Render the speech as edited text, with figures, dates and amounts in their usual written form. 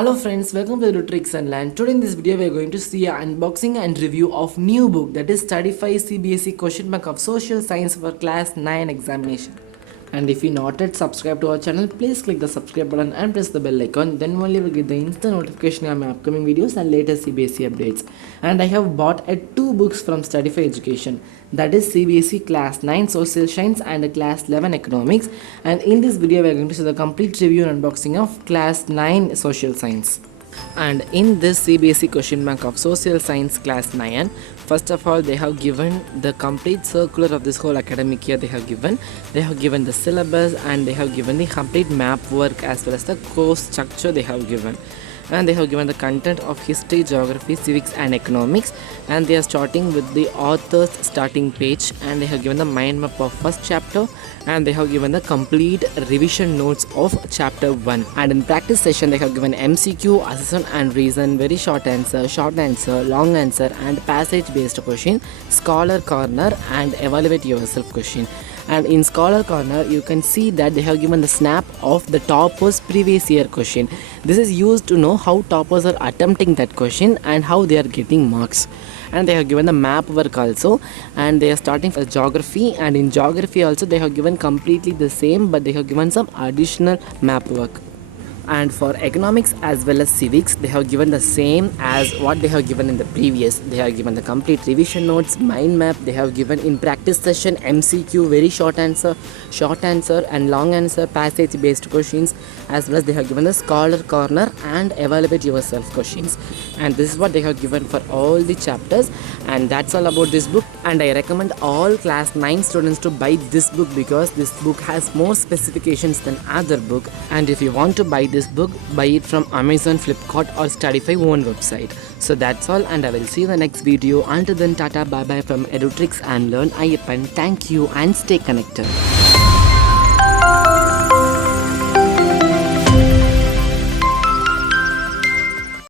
Hello friends, welcome to Tricks and Learn. Today in this video we are going to see an unboxing and review of new book, that is STUDYFY CBSE question bank of social science for class 9 examination. And if you not yet subscribe to our channel, please click the subscribe button and press the bell icon. Then only you will get the instant notification of my upcoming videos and latest CBSE updates. And I have bought two books from STUDYFY Education, that is CBSE class 9 social science and class 11 economics. And in this video we are going to see the complete review and unboxing of class 9 social science. And in this CBSE question bank of social science class 9, first of all they have given the complete circular of this whole academic year. They have given the syllabus, and they have given the complete map work as well as the course structure they have given. And they have given the content of history, geography, civics and economics, and they are starting with the author's starting page, and they have given the mind map of first chapter, and they have given the complete revision notes of chapter 1. And in practice session they have given MCQ, assessment and reason, very short answer, long answer and passage based question, scholar corner and evaluate yourself question. And in scholar corner you can see that they have given the snap of the toppers previous year question. This is used to know how toppers are attempting that question and how they are getting marks. And they have given the map work also, and they are starting for geography, and in geography also they have given completely the same, but they have given some additional map work. And for economics as well as civics they have given the same as what they have given in the previous. They have given the complete revision notes, mind map. They have given in practice session MCQ, very short answer and long answer, passage based questions, as well as they have given the scholar corner and evaluate yourself questions. And this is what they have given for all the chapters. And that's all about this book, and I recommend all class 9 students to buy this book because this book has more specifications than other book. And if you want to buy this book, buy it from Amazon, Flipkart or STUDYFY own website. So that's all, and I will see you in the next video. Until then, tata, bye bye from Tricks and Learn. Thank you and stay connected.